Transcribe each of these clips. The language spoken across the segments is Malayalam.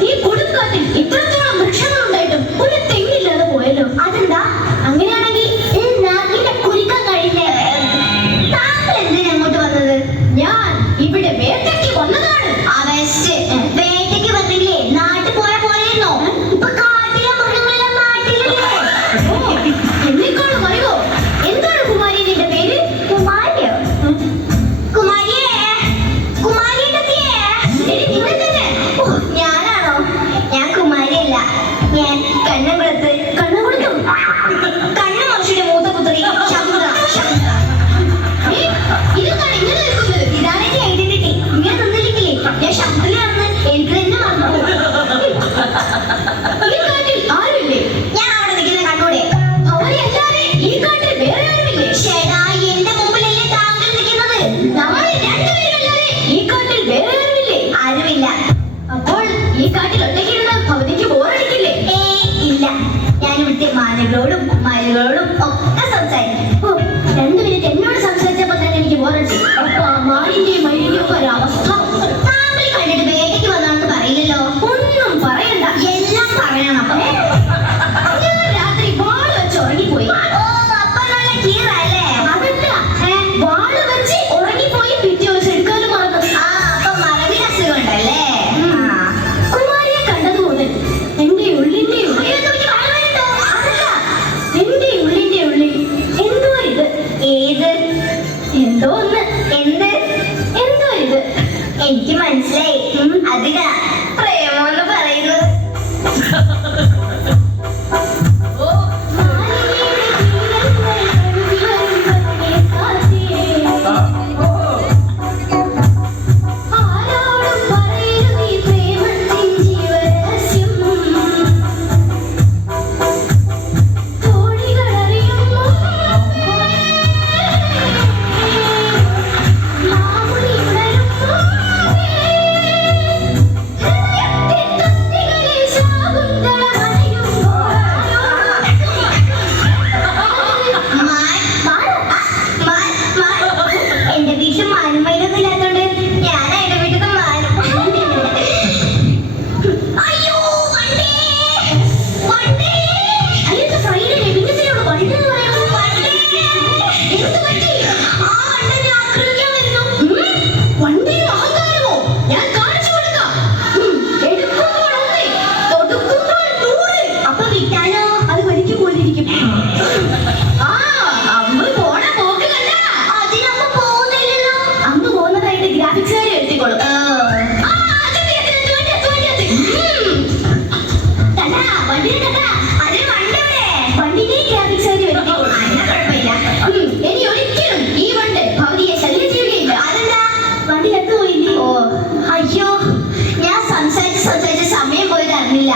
நீ கொடுக்காதே. കണ്ണംകുളത്ത് കണ്ണംകുളത്തും കണ്ണ എന്തോ ഒന്ന് എന്ത്? എന്തോ ഇത്? എനിക്ക് മനസ്സിലായി. അതിനാ ഞാൻ സംസാരിച്ച് സംസാരിച്ച് സമയം പോയത് അറിഞ്ഞില്ല.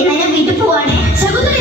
എന്നാ ഞാൻ വീട്ടിൽ പോവാണേ. ശകുന്തം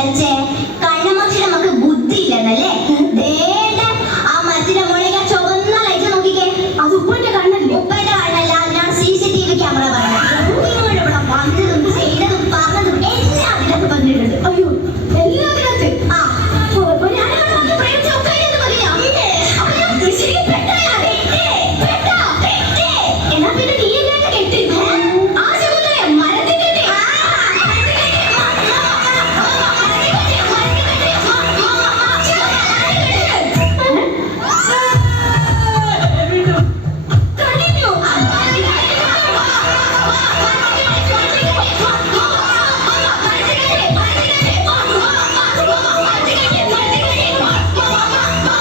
安静